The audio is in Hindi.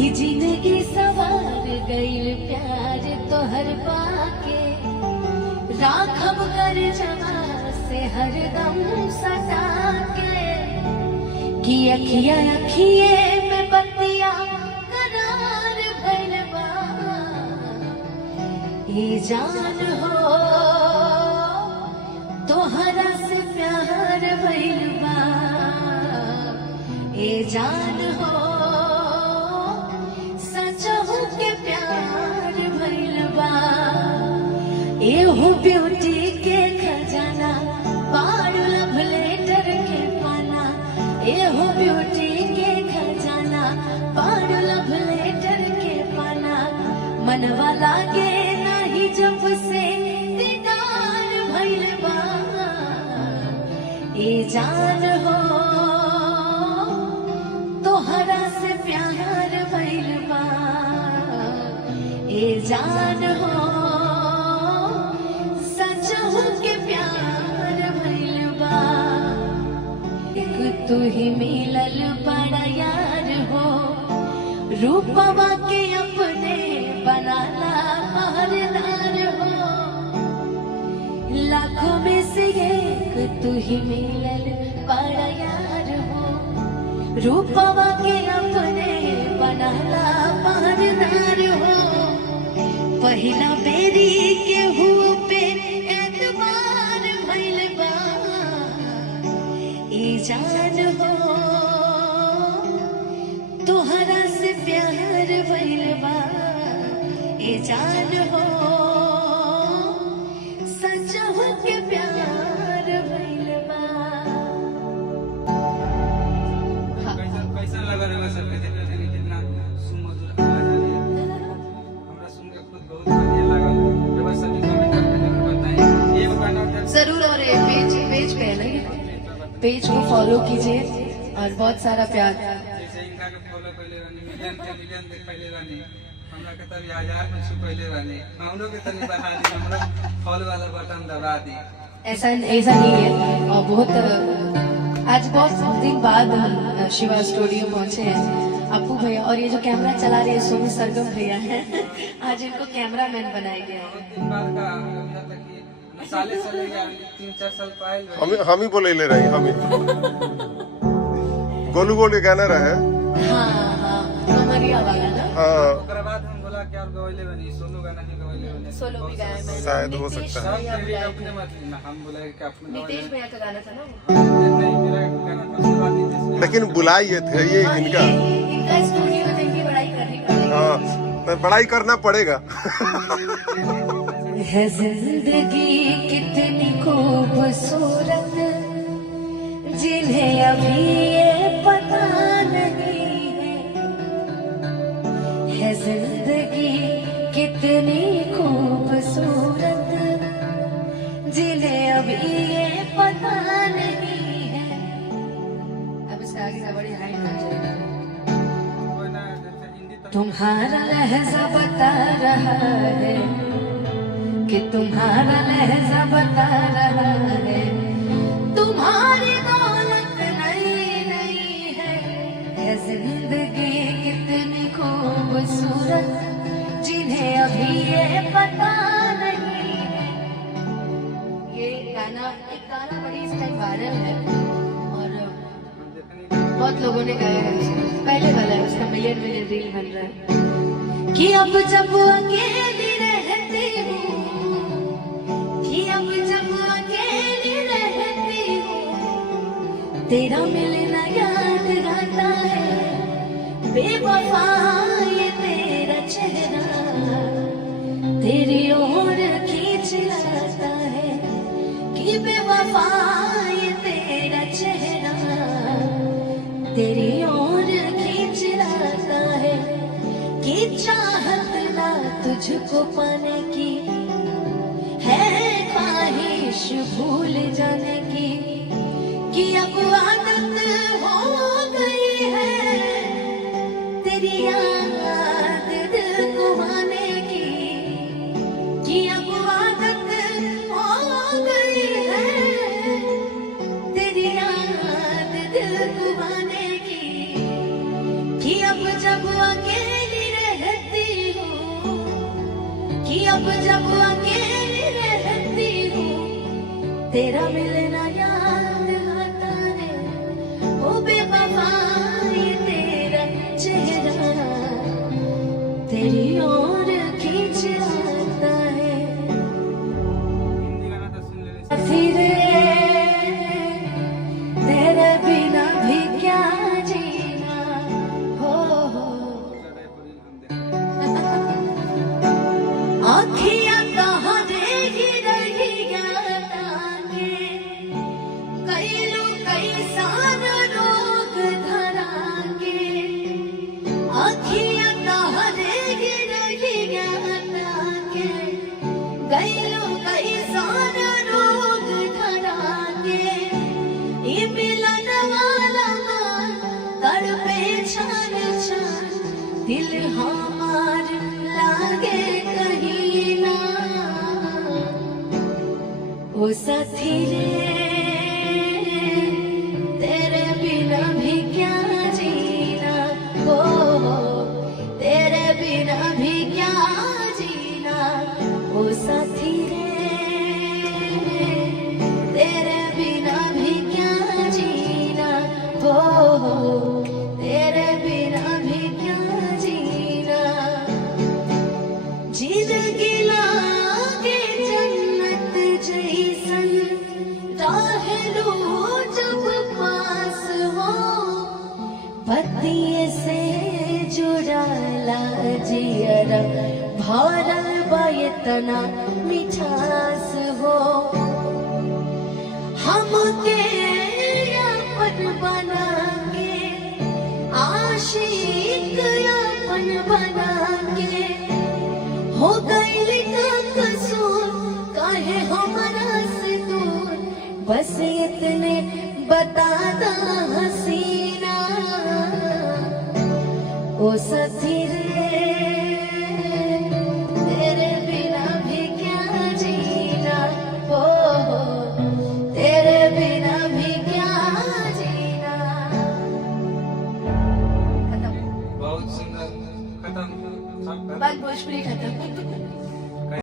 कि जिंदगी सवार गईल प्यार तोहर पाके, राखब कर जवा से हरदम सटा के, कि अखिया अखिए में बतिया करार भइल बा, ये जान हो तोहरा से प्यार भइल बा, ये जान हो सचहु के प्यार भइल बा। एहू ब्यूटी के खजाना बारू लव लेटर के पाना, एहू ब्यूटी के खजाना बारू लव लेटर के पाना, मनवा लागे नाही जब से दीदार भइल बा, ए जान हो तोहरा से प्यार भइल बा, ए जान हो सचहु के प्यार भइल बा। एक तू ही मिलल बड़ा यार हो, रूपवा के अपने बनाला पहरेदार हो, लाखों में से एक तू ही मिलल बड़ा यार हो, रूपवा के अपने बनाला पहरेदार हो, पहिला बेरी के हुए पे एतबार भइल बा, ए जान हो तोहरा से प्यार भइल बा, ए जान हो सचहु के प्यार भइल बा। कैसा लगा रहा है सबके कितना सुमधुर आवाज है, हमरा सुन के खुद बहुत बढ़िया लगा। रवा सभी कमेंट करके जरूर बताएं। ये गाना जरूर, और पेज पे है ना, पेज को फॉलो कीजिए और बहुत सारा प्यार। जैसे इनका के फॉलो कइले रहनी, मिलियन देख पहले रहनी, हमरा के तभी 1000 में छू पहले रहनी, हमरो के तनी बढ़ा दी, हमरा फॉलो वाला बटन दबा दी। ऐसा नहीं है, और बहुत आज बहुत दिन बाद हम शिवा स्टूडियो पहुंचे हैं, अप्पू भैया और ये जो कैमरा चला रहे हैं सोनू सरगम भैया हैं, आज इनको कैमरामैन बनाया गया है। बहुत दिन बाद का अभी तक कि साले चले गया, 3-4 साल पहले हम ही बोले ले रहे हम ही गोलू गोलू गाना रहे। हाँ हाँ, कमरिया वाला ना। हाँ ओकरा बाद हम बोला कि और गवैले बनी, सोलो गाना भी गवैले बनी, सोलो भी गाया मैंने, शायद हो सकता है। सब भी अपने मत ना, हम बोले कि अपने नितेश भैया का गाना था ना वो। नहीं, मेरा गाना था उसके बाद नितेश भैया। लेकिन बुलाए ये थे ये हाँ, इनका। इनका स्टूडियो में इनकी बड़ाई करनी पड़ेगी। हाँ तो बड़ाई करना पड़ेगा। है जिंदगी कितनी खूबसूरत, जिन्हें अभी ये पता नहीं है जिंदगी कितनी खूबसूरत, जिन्हें अभी ये पता नहीं है। अब इसका आगे का बड़ी हाई होना चाहिए। कोई ना, जैसे हिंदी तो तुम्हारा लहजा बता रहा है कि तुम्हारा लहजा बता रहा है, तुम्हारी दौलत नई है जिंदगी कितनी खूबसूरत, जिन्हें अभी ये पता नहीं है। ये गाना, एक गाना बड़ी इस टाइम वायरल है और बहुत लोगों ने गाया है उसको, पहले वाला है उसका, मिलियन रील बन रहा है कि अब जब अकेली रहती हूँ, कि अब जब अकेली रहती हूँ, तेरा मिलना याद आता है, बेवफा ये तेरा चेहरा तेरी ओर खींच लाता है, कि बेवफा ये तेरा चेहरा तेरी ओर खींच लाता है, कि चाहत ना तुझको पाने की है, ख्वाहिश भूल जाने की, कि अब आदत हो गई है तेरी याद दिल को आने की, कि अब आदत हो गई है तेरी याद दिल को आने की, कि अब जब अकेले जब जब अकेली रहती हूँ तेरा मिलना याद आता है, ओ बेवफा ये तेरा चेहरा तेरी ओर खींच आता है। हिंदी गाना तो सुन ले फिरे तेरे बिना भी क्या जीना हो, ज्यादा पूरी हम देख आँखियाँ कहाँ देगी रहिया ताके, कई लोग कई सान रोग धरांगे। आँखियाँ कहाँ देगी रहिया ताके, कई लोग कई सान रोग धरांगे। ये मिलन वाला तड़पे छान छान, दिल हमार लागे कहीं ना। ओ साथी रे तेरे बिना भी क्या जीना, ओ तेरे बिना भी क्या जीना। ओ साथी रे तेरे बिना भी क्या जीना, ओ तेरे बिना भी क्या जीना। जिंदगी लागे जन्नत जैसन, राह लो जब पास हो। पतिये से जुड़ाला जियरा, भरल बा इतना मिठास हो। हमके अपन बना के, आशिक अपन बना के, हो गई का कसूर काहे हमारा से दूर। बस इतने बता दा हसीना, ओ साथी रे तेरे बिना भी क्या जीना, ओ तेरे बिना भी क्या जीना। खत्म, बहुत सुंदर खत्म सब बात भोजपुरी खत्म।